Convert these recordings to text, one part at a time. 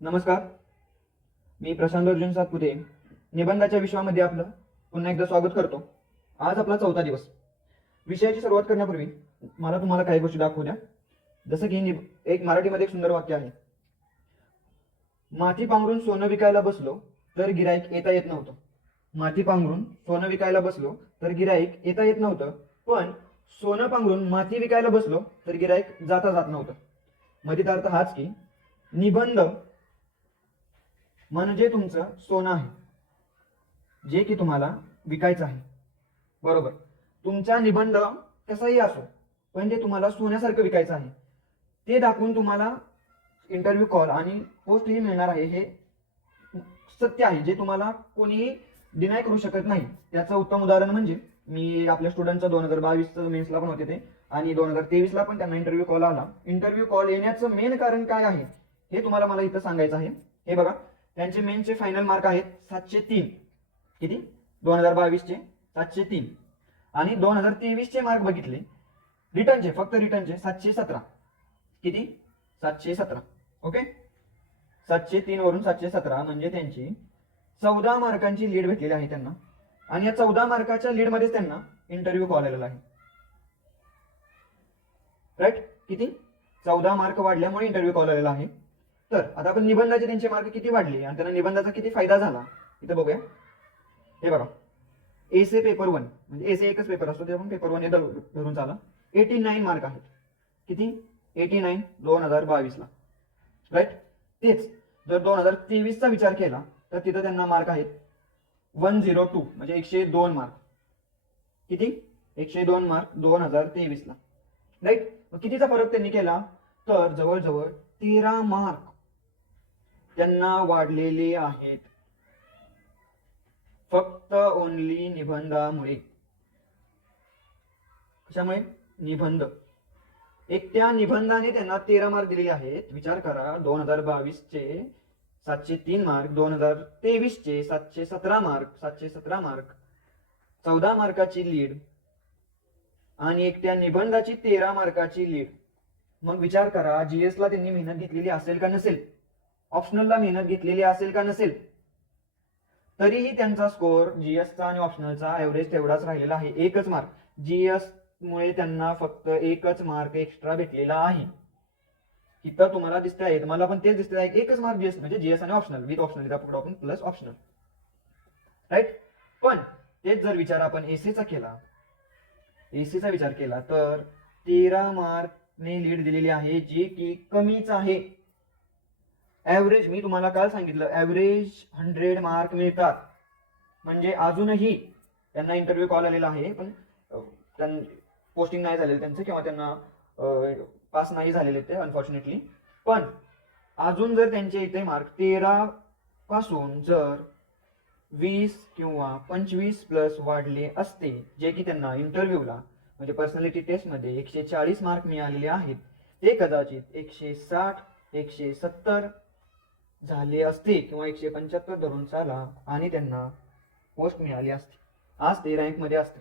नमस्कार. मी प्रशांत अर्जुन सातपुते. निबंधाच्या विश्वामध्ये आपलं पुन्हा एकदा स्वागत करतो. आज आपला चौथा दिवस. विषयाची सुरुवात करण्यापूर्वी मला तुम्हाला काही गोष्टी दाखवू द्या. जसं की निब- एक मराठीमध्ये एक सुंदर वाक्य आहे. माती पांघरून सोनं विकायला बसलो तर गिराईक येता येत नव्हतं. माती पांघरून सोनं विकायला बसलो तर गिराईक येता येत नव्हतं. पण सोनं पांघरून माती विकायला बसलो तर गिराईक जाता जात नव्हतं. मधीत अर्थ हाच की निबंध म्हणजे तुमचं सोनं आहे. जे की तुम्हाला विकायचं आहे. बरोबर. तुमचा निबंध कसाही असो पण ते तुम्हाला सोन्यासारखं विकायचं आहे. ते दाखवून तुम्हाला इंटरव्ह्यू कॉल आणि पोस्टही मिळणार आहे. हे सत्य आहे. जे तुम्हाला कोणीही डिनाय करू शकत नाही. त्याचं उत्तम उदाहरण म्हणजे मी आपल्या स्टुडंटचं दोन हजार बावीस मेन्सला पण होते ते. आणि दोन हजार तेवीसला पण त्यांना इंटरव्ह्यू कॉल आला. इंटरव्ह्यू कॉल येण्याचं मेन कारण काय आहे? हे तुम्हाला मला इथं सांगायचं आहे. हे बघा. त्यांचे मेनचे फायनल मार्क आहेत सातशे तीन. किती? दोन हजार बावीसचे सातशे तीन. आणि दोन हजार तेवीसचे मार्क बघितले. रिटर्नचे फक्त रिटर्नचे सातशे सतरा. किती? सातशे सतरा. ओके सातशे तीन वरून सातशे सतरा म्हणजे त्यांची चौदा मार्कांची लीड भेटलेली आहे त्यांना. आणि या चौदा मार्काच्या लीडमध्येच त्यांना इंटरव्ह्यू कॉल आलेला आहे. राईट किती? चौदा मार्क वाढल्यामुळे इंटरव्ह्यू कॉल आलेला आहे. तर आता आपण निबंधाचे त्यांचे मार्क किती वाढले आणि त्यांना निबंधाचा किती फायदा झाला? इथं बघूया. हे बघा. एसे पेपर वन म्हणजे एसे एकच पेपर असतो ते आपण पेपर वन हे धरू- धरून चाला. एटी नाईन मार्क आहेत. किती? एटी नाईन दोन हजार बावीसला. राईट तेच. जर दोन हजार तेवीसचा विचार केला तर तिथं त्यांना मार्क आहेत वन झिरो टू म्हणजे एकशे दोन मार्क किती? एकशे दोन मार्क दोन हजार तेवीसला. राईट मग कितीचा फरक त्यांनी केला? तर जवळजवळ तेरा मार्क त्यांना वाढलेले आहेत. फक्त ओनली निबंधामुळे. कशामुळे? निबंध. एकट्या निबंधाने त्यांना तेरा मार्क दिलेले आहेत. विचार करा दोन हजार बावीस चे सातशे तीन मार्क दोन हजार तेवीस चे सातशे सतरा मार्क सातशे सतरा मार्क चौदा मार्काची लीड आणि एकट्या निबंधाची तेरा मार्काची लीड मग विचार करा जीएस ला त्यांनी मेहनत घेतलेली असेल का नसेल? ऑप्शनलला मेहनत घेतलेली असेल का नसेल तरीही त्यांचा स्कोअर जीएसचा आणि ऑप्शनलचा एव्हरेज तेवढाच राहिलेला आहे. एकच मार्क जीएस मुळे त्यांना फक्त एकच मार्क एक्स्ट्रा भेटलेला आहे. इथं तुम्हाला दिसत आहे तुम्हाला पण तेच दिसतंय. आहे एकच मार्क जीएस म्हणजे जीएस आणि ऑप्शनल विथ ऑप्शनल आपण प्लस ऑप्शनल राईट पण तेच जर विचार आपण एसीचा केला एसीचा विचार केला तर तेरा मार्कने लीड दिलेली आहे जी की कमीच आहे. ऍव्हरेज मी तुम्हाला काल सांगितलं ऍव्हरेज हंड्रेड मार्क मिळतात. म्हणजे अजूनही त्यांना इंटरव्ह्यू कॉल आलेला आहे पण पोस्टिंग नाही झालेलं त्यांचं किंवा त्यांना पास नाही झालेले ते अनफॉर्च्युनेटली पण अजून जर त्यांचे इथे मार्क तेरा पासून जर वीस किंवा पंचवीस प्लस वाढले असते जे की त्यांना इंटरव्ह्यूला म्हणजे पर्सनॅलिटी टेस्टमध्ये एकशे चाळीस मार्क मिळालेले आहेत ते कदाचित एकशे साठ एकशे सत्तर झाले असते किंवा एकशे पंच्याहत्तर धरून चाला आणि त्यांना पोस्ट मिळाली असते. आज ते रँकमध्ये असते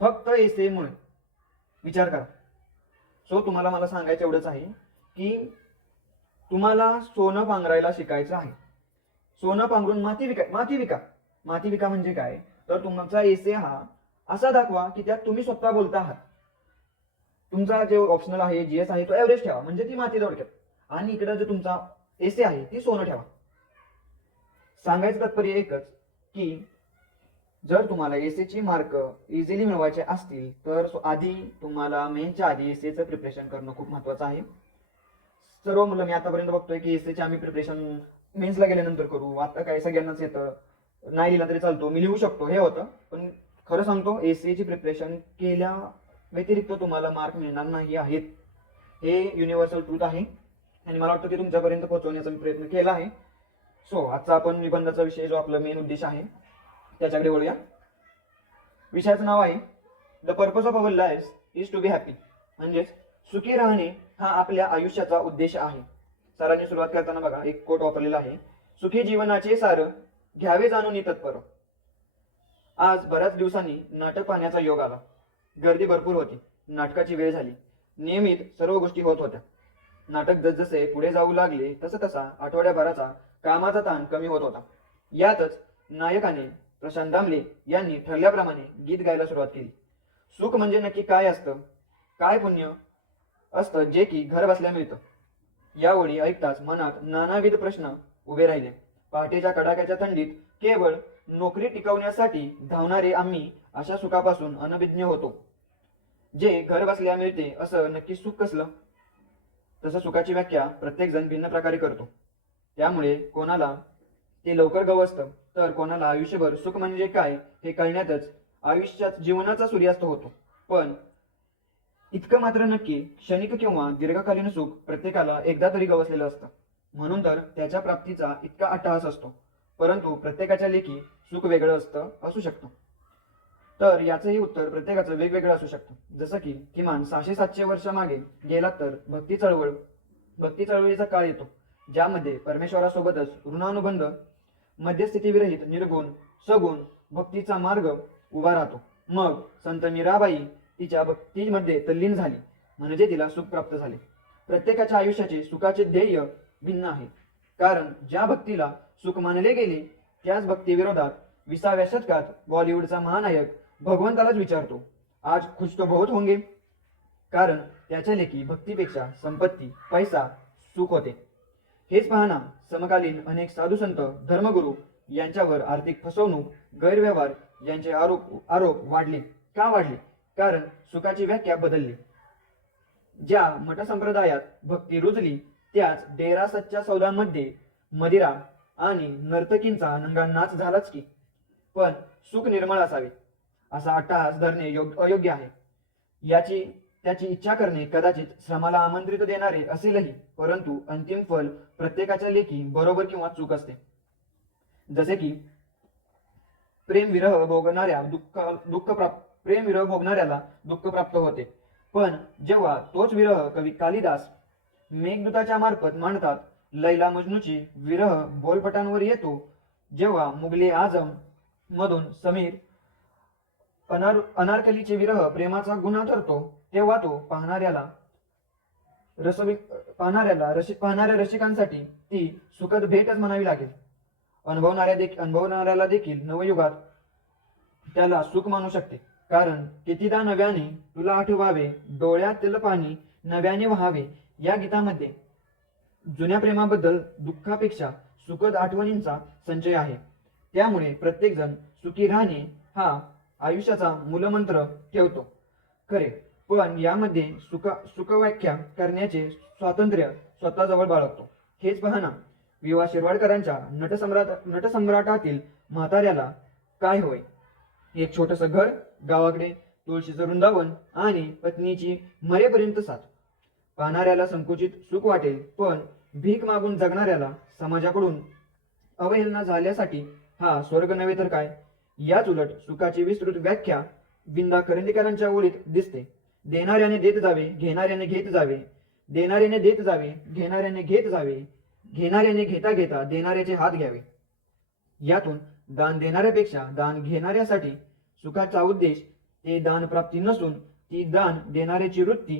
फक्त एसे म्हणून. विचार करा. सो तुम्हाला मला सांगायचं एवढंच आहे की तुम्हाला सोनं पांघरायला शिकायचं आहे. सोनं पांघरून माती विका माती विका. माती विका म्हणजे काय? तर तुमचा एसे हा असा दाखवा की त्यात तुम्ही स्वतः बोलता आहात. तुमचा जे ऑप्शनल आहे जीएस आहे तो एव्हरेज ठेवा. म्हणजे ती माती थोडक्यात. आणि इकडं जो तुमचा एसे आहे ती सोनं ठेवा. सांगायचं तात्पर्य एकच की जर तुम्हाला एसेची मार्क इझिली मिळवायचे असतील तर आधी तुम्हाला मेनच्या आधी एसीचं प्रिपरेशन करणं खूप महत्वाचं आहे. सर्व मुलं मी आतापर्यंत बघतोय की एसीचे आम्ही प्रिपरेशन मेन्सला गेल्यानंतर करू. आता काय सगळ्यांनाच येतं. नाही लिहिला तरी चालतो. मी लिहू शकतो हे होतं. पण खरं सांगतो एसीची प्रिपरेशन केल्या व्यतिरिक्त तुम्हाला मार्क मिळणार नाही आहेत. हे युनिव्हर्सल ट्रूथ आहे. आणि मला वाटतं ते तुमच्यापर्यंत पोहोचवण्याचा मी प्रयत्न केला आहे. सो आजचा आपण निबंधाचा विषय जो आपला मेन उद्देश आहे त्याच्याकडे वळूया. विषयाचं नाव आहे the purpose of our life is to be happy म्हणजेच सुखी राहणे हा आपल्या आयुष्याचा उद्देश आहे. सरांनी सुरुवात करताना बघा एक कोट वापरलेला आहे. सुखी जीवनाचे सार घ्यावे जाणून तत्पर आज बऱ्याच दिवसांनी नाटक पाहण्याचा योग आला. गर्दी भरपूर होती. नाटकाची वेळ झाली. नियमित सर्व गोष्टी होत होत्या. नाटक जसजसे पुढे जाऊ लागले तसं तसा आठवड्याभराचा कामाचा ताण कमी होत होता. यातच नायकाने प्रशांत दामले यांनी ठरल्याप्रमाणे गीत गायला सुरुवात केली. सुख म्हणजे नक्की काय असतं? काय पुण्य असतं जे की घर बसल्या मिळतं? या ओळी ऐकताच मनात नानाविध प्रश्न उभे राहिले. पहाटेच्या कडाक्याच्या थंडीत केवळ नोकरी टिकवण्यासाठी धावणारे आम्ही अशा सुखापासून अनभिज्ञ होतो. जे घर बसल्या मिळते असं नक्की सुख कसलं? तसं सुखाची व्याख्या प्रत्येक जण भिन्न प्रकारे करतो. त्यामुळे कोणाला ते लवकर गवसतं तर कोणाला आयुष्यभर सुख म्हणजे काय हे कळण्यातच आयुष्यात जीवनाचा सूर्यास्त होतो. पण इतकं मात्र नक्की क्षणिक किंवा दीर्घकालीन सुख प्रत्येकाला एकदा तरी गवसलेलं असतं. म्हणून तर त्याच्या प्राप्तीचा इतका अट्टहास असतो. परंतु प्रत्येकाच्या लेखी सुख वेगळं असतं असू शकतं. तर याचंही उत्तर प्रत्येकाचं वेगवेगळं असू शकतं. जसं की किमान सहाशे सातशे वर्ष मागे गेला तर भक्ती चळवळ भक्ती चळवळीचा काळ येतो ज्यामध्ये परमेश्वरासोबतच ऋणानुबंध मध्यस्थितीविरहित निर्गुण सगुण भक्तीचा मार्ग उभा राहतो. मग संत मीराबाई तिच्या भक्तीमध्ये तल्लीन झाली म्हणजे तिला सुख प्राप्त झाले. प्रत्येकाच्या आयुष्याचे सुखाचे ध्येय भिन्न आहे. कारण ज्या भक्तीला सुख मानले गेले त्याच भक्तीविरोधात विसाव्या शतकात बॉलिवूडचा महानायक भगवंतालाच विचारतो. आज खुश तो बहुत होंगे. कारण त्याच्या लेखी भक्तीपेक्षा संपत्ती पैसा सुख होते. हेच पाहना समकालीन अनेक साधू संत धर्मगुरू यांच्यावर आर्थिक फसवणूक गैरव्यवहार यांचे आरोप आरोप वाढले. का वाढले? कारण सुखाची व्याख्या बदलली. ज्या मठ संप्रदायात भक्ती रुजली त्याच डेरा सच्च्या सौदांमध्ये मदिरा आणि नर्तकींचा नंगा नाच झालाच की. पण सुख निर्मळ असावे. असा अट्टहास धरणे अयोग्य आहे. याची त्याची इच्छा करणे कदाचित श्रमाला आमंत्रित देणारे असेलही परंतु अंतिम फल प्रत्येकाच्या लेखी बरोबर किंवा चूक असते. जसे की प्रेम विरह भोगणाऱ्या दुःख दुःख प्राप्त प्रेम विरह भोगणाऱ्याला दुःख प्राप्त होते. पण जेव्हा तोच विरह कवी कालिदास मेघदूताच्या मार्फत मांडतात लैला मजनूची विरह बोलपटांवर येतो जेव्हा मुगले आजम मधून समीर अनार अनारकलीचे विरह प्रेमाचा गुन्हा ठरतो तेव्हा तो पाहणाऱ्याला रसवि पाहणाऱ्याला रसिक पाहणाऱ्या रसिकांसाठी ती सुखद भेटच म्हणावी लागेल. अनुभवणाऱ्या देखील अनुभवणाऱ्याला देखील नवयुगात त्याला सुख मानू शकते. कारण कितीदा नव्याने तुला आठवावे डोळ्यातील पाणी नव्याने व्हावे या गीतामध्ये जुन्या प्रेमाबद्दल दुःखापेक्षा सुखद आठवणींचा संचय आहे. त्यामुळे प्रत्येकजण सुखी राहणे हा आयुष्याचा मूलमंत्र ठेवतो. खरे पण यामध्ये सुख सुखव्याख्या करण्याचे स्वातंत्र्य स्वतःजवळ बाळगतो. हेच पाहना विवा शिरवाडकरांच्या नटसम्राट नटसम्राटातील म्हाताऱ्याला काय होय? एक छोटस घर गावाकडे तुळशीचं वृंदावन आणि पत्नीची मरेपर्यंत साथ. पाहणाऱ्याला संकुचित सुख वाटेल पण भीक मागून जगणाऱ्याला समाजाकडून अवहेलना झाल्यासाठी हा स्वर्ग नव्हे तर काय? याच उलट सुखाची विस्तृत व्याख्या विंदा करंदीकरांच्या ओळीत दिसते. देणाऱ्याने देत जावे घेणाऱ्याने घेत जावे. देणाऱ्याने देत जावे घेणाऱ्याने घेत जावे. घेणाऱ्याने घेता घेता देणाऱ्याचे हात घ्यावे. यातून दान देणाऱ्यापेक्षा दान घेणाऱ्यासाठी सुखाचा उद्देश ते दान प्राप्ती नसून ती दान देणाऱ्याची वृत्ती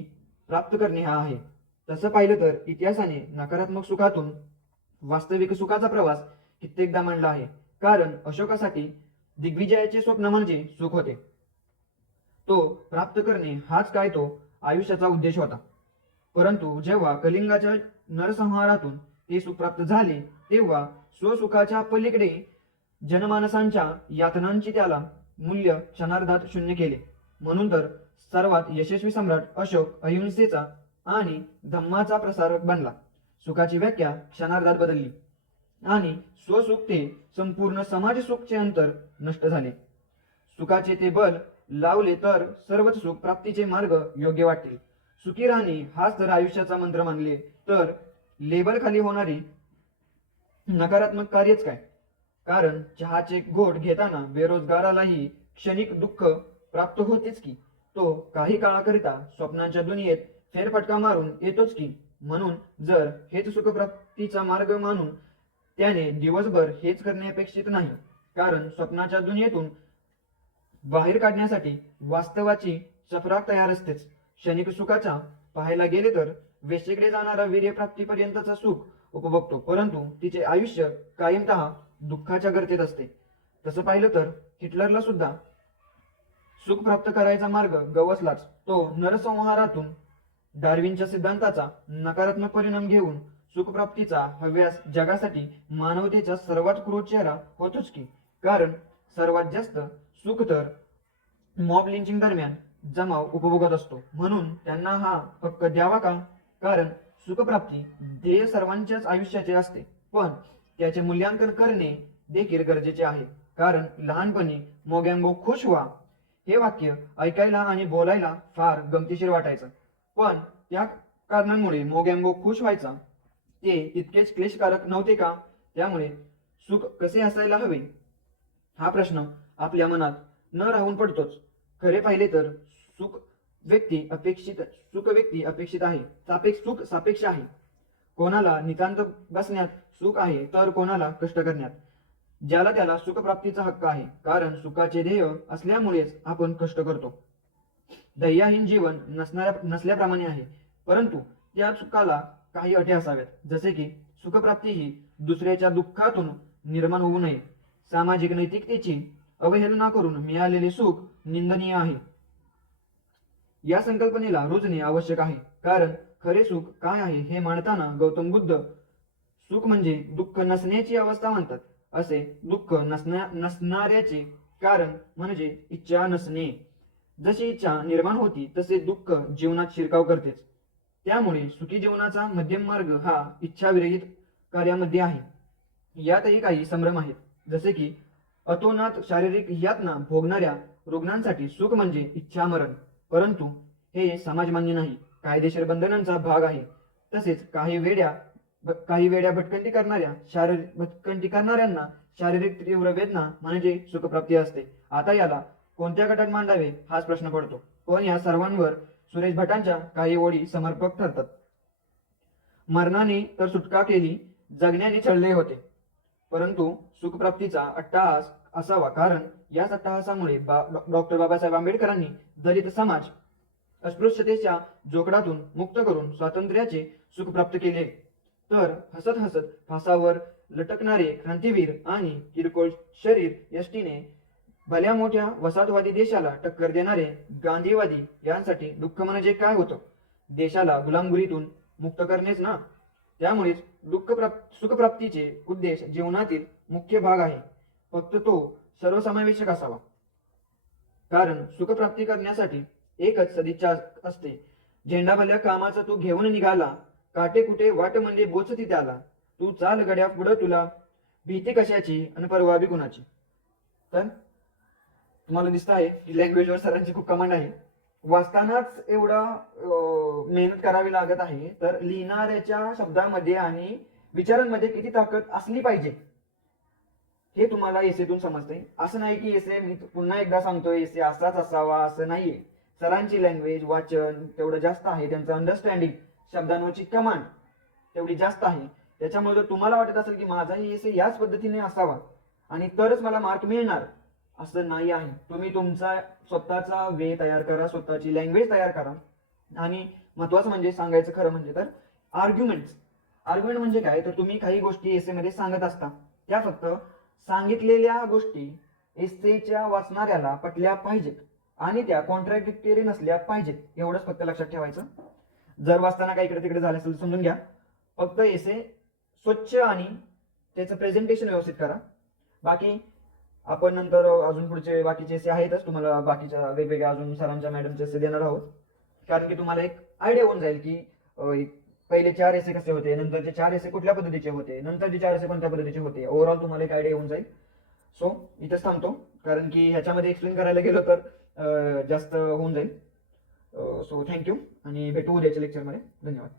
प्राप्त करणे हा आहे. तसं पाहिलं तर इतिहासाने नकारात्मक सुखातून वास्तविक सुखाचा प्रवास कित्येकदा मांडला आहे. कारण अशोकासाठी दिग्विजयाचे स्वप्न म्हणजे सुख होते. तो प्राप्त करणे हाच काय तो आयुष्याचा उद्देश होता. परंतु जेव्हा कलिंगाच्या नरसंहारातून ते सुप्राप्त झाले तेव्हा स्वसुखाच्या पलीकडे जनमानसांच्या यातनांची त्याला मूल्य क्षणार्धात शून्य केले. म्हणून तर सर्वात यशस्वी सम्राट अशोक अहिंसेचा आणि धम्माचा प्रसारक बनला. सुखाची व्याख्या क्षणार्धात बदलली. आणि स्वसुख ते संपूर्ण समाज सुखचे अंतर नष्ट झाले. सुखाचे ते बल लावले तर सर्वच सुख प्राप्तीचे मार्ग योग्य वाटतील सुखी राहणे हाच जर आयुष्याचा मंत्र मानले तर लेबल खाली होणारी नकारात्मक कार्यच काय? कारण चहाचे घोट घेताना बेरोजगारालाही क्षणिक दुःख प्राप्त होतेच की. तो काही काळाकरिता स्वप्नांच्या दुनियेत फेरफटका मारून येतोच की. म्हणून जर हेच सुखप्राप्तीचा मार्ग मानून त्याने दिवसभर हेच करणे अपेक्षित नाही कारण स्वप्नाच्या दुनियेतून बाहेर काढण्यासाठी वास्तवाची चपराक तयार असतेच. क्षणिक सुखाचा पाहायला गेले तर वेशेकडे जाणारा वीर्यप्राप्तीपर्यंतचा सुख उपभोगतो परंतु तिचे आयुष्य कायमतः दुःखाच्या गर्तेत असते. तसं पाहिलं तर हिटलरला सुद्धा सुख प्राप्त करायचा मार्ग गवसलाच. तो नरसंहारातून डार्विनच्या सिद्धांताचा नकारात्मक परिणाम घेऊन सुखप्राप्तीचा हव्यास जगासाठी मानवतेचा सर्वात क्रूर चेहरा होतोच की कारण सर्वात जास्त सुख तर मॉब लिंचिंग दरम्यान जमाव उपभोगत असतो. म्हणून त्यांना हा हक्क द्यावा का? कारण सुखप्राप्ती ध्येय सर्वांच्याच आयुष्याचे असते. पण त्याचे मूल्यांकन करणे देखील गरजेचे आहे. कारण लहानपणी मोगॅम्बो खुश व्हा हे वाक्य ऐकायला आणि बोलायला फार गमतीशीर वाटायचं. पण त्या कारणांमुळे मोगॅम्बो खुश व्हायचा. ते इतकेच क्लेशकारक नव्हते का? त्यामुळे सुख कसे असायला हवे? हा प्रश्न आपल्या मनात न राहून पडतोच. खरे पाहिले तर सुख व्यक्ती अपेक्षित सुख व्यक्ती अपेक्षित आहे. सापेक्ष सुख सापेक्ष आहे. कोणाला नितांत बसण्यात सुख आहे तर कोणाला कष्ट करण्यात. ज्याला त्याला सुखप्राप्तीचा हक्क आहे कारण सुखाचे ध्येय असल्यामुळेच आपण कष्ट करतो. ध्येयहीन जीवन नसणाऱ्या नसल्याप्रमाणे आहे. परंतु त्या सुखाला काही अटी असाव्यात. जसे की सुखप्राप्ती ही दुसऱ्याच्या दुःखातून निर्माण होऊ नये. सामाजिक नैतिकतेची अवहेलना करून मिळालेले सुख निंदनीय आहे. या संकल्पनेला रुजणे आवश्यक आहे. कारण खरे सुख काय आहे हे मांडताना गौतम बुद्ध सुख म्हणजे दुःख नसण्याची अवस्था म्हणतात असे दुःख नसण्या नसणाऱ्याचे कारण म्हणजे इच्छा नसणे. जशी इच्छा निर्माण होती तसे दुःख जीवनात शिरकाव करतेच. त्यामुळे सुखी जीवनाचा मध्यम मार्ग हा इच्छाविरहित कार्यामध्ये आहे. यातही काही संभ्रम आहेत. जसे की अतोनात शारीरिक यातना भोगणाऱ्या रुग्णांसाठी सुख म्हणजे इच्छा मरण परंतु हे समाजमान्य नाही कायदेशीर बंधनांचा भाग आहे. तसेच काही वेड्या काही वेड्या भटकंती करणाऱ्या शारीरिक भटकंती करणाऱ्यांना शारीरिक तीव्र वेदना म्हणजे सुखप्राप्ती असते. आता याला कोणत्या गटात मांडावे हाच प्रश्न पडतो. पण या सर्वांवर सुरेश भटांच्या काही ओळी समर्पक ठरतात. मरणाने तर सुटका केली जगण्याने छळले होते. परंतु सुखप्राप्तीचा अट्टहास असावा. कारण याच अट्टहासामुळे बा डॉक्टर बाबासाहेब आंबेडकरांनी दलित समाज अस्पृश्यतेच्या जोकडातून मुक्त करून स्वातंत्र्याचे सुख प्राप्त केले. तर हसत हसत फासावर लटकणारे क्रांतीवीर आणि किरकोळ शरीर यष्टीने भल्या मोठ्या वसाहतवादी देशाला टक्कर देणारे गांधीवादी यांसाठी दुःख म्हणजे काय होतं? देशाला गुलामगिरीतून मुक्त करणेच ना? त्यामुळेच दुःख सुखप्राप्तीचे उद्देश जीवनातील मुख्य भाग आहे. फक्त तो सर्वसमावेशक असावा. कारण सुखप्राप्ती करण्यासाठी एकच सदिच्छा असते. झेंडा भल्या कामाचा तू घेऊन निघाला. काटे कुठे वाट म्हणजे बोचती त्याला. तू चाल गड्या पुढं तुला. भीती कशाची आणि परवा बी कुणाची? तर तुम्हाला दिसत आहे की लँग्वेजवर सरांची खूप कमांड आहे. वाचतानाच एवढा मेहनत करावी लागत आहे. तर लिहिणाऱ्याच्या शब्दामध्ये आणि विचारांमध्ये किती ताकद असली पाहिजे हे तुम्हाला एसेतून समजते असं नाही की एसे मी पुन्हा एकदा सांगतोय एसे असाच असावा असं नाहीये. सरांची लँग्वेज वाचन तेवढं जास्त आहे. त्यांचं अंडरस्टँडिंग शब्दांवरची कमांड तेवढी जास्त आहे. त्याच्यामुळे जर तुम्हाला वाटत असेल की माझाही एसे याच पद्धतीने असावा आणि तरच मला मार्क मिळणार असं नाही आहे. तुम्ही तुमचा स्वतःचा वे तयार करा स्वतःची लँग्वेज तयार करा. आणि महत्वाचं म्हणजे सांगायचं खरं म्हणजे तर आर्ग्युमेंट्स आर्ग्युमेंट म्हणजे काय? तर तुम्ही काही गोष्टी एसे मध्ये सांगत असता. त्या फक्त सांगितलेल्या गोष्टी एसेच्या वाचणाऱ्याला पटल्या पाहिजेत. आणि त्या कॉन्ट्रॅडिक्टरी नसल्या पाहिजेत. एवढंच फक्त लक्षात ठेवायचं. जर वाचताना काही इकडे तिकडे झालं असेल समजून घ्या. फक्त एसे स्वच्छ आणि त्याचं प्रेझेंटेशन व्यवस्थित करा. बाकी आपण नंतर अजून पुढचे बाकीचे एसे आहेतच. तुम्हाला बाकीच्या वेगवेगळ्या अजून सरांच्या मॅडमचे एसे देणार आहोत. कारण की तुम्हाला एक आयडिया होऊन जाईल की पहिले चार एसे कसे होते नंतरचे चार एसे कुठल्या पद्धतीचे होते नंतरचे चार एसे कोणत्या पद्धतीचे होते. ओव्हरऑल तुम्हाला एक आयडिया होऊन जाईल. सो इथेच थांबतो. कारण की ह्याच्यामध्ये एक्सप्लेन करायला गेलो तर जास्त होऊन जाईल. सो थँक्यू आणि भेटू उद्याच्या लेक्चरमध्ये धन्यवाद.